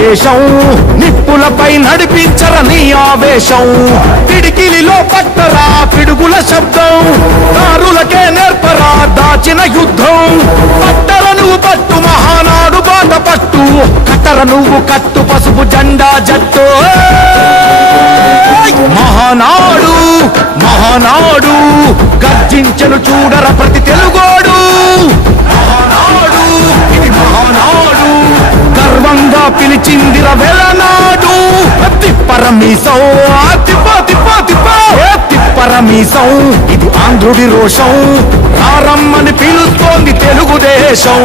విశేషం నిప్పులపై నడిపించరని ఆవేశం పిడికిలిలో పట్టరా పిడుగుల శబ్దం దారులకే నేర్పరా దాచిన యుద్ధం పట్టర నువ్వు పట్టు మహానాడు బాట పట్టు కట్టర నువ్వు కట్టు పసుపు జెండా జట్టు మహానాడు మహానాడు గర్జించను చూడర ప్రతి తెలుగోడు మహానాడు ఇది మహానాడు గర్వంగా పిలిచిందిర వెలనాడు తిప్పరమీసం తిప్పరమీసం ఇది ఆంధ్రుడి రోషం రారమ్మని పిలుస్తోంది తెలుగుదేశం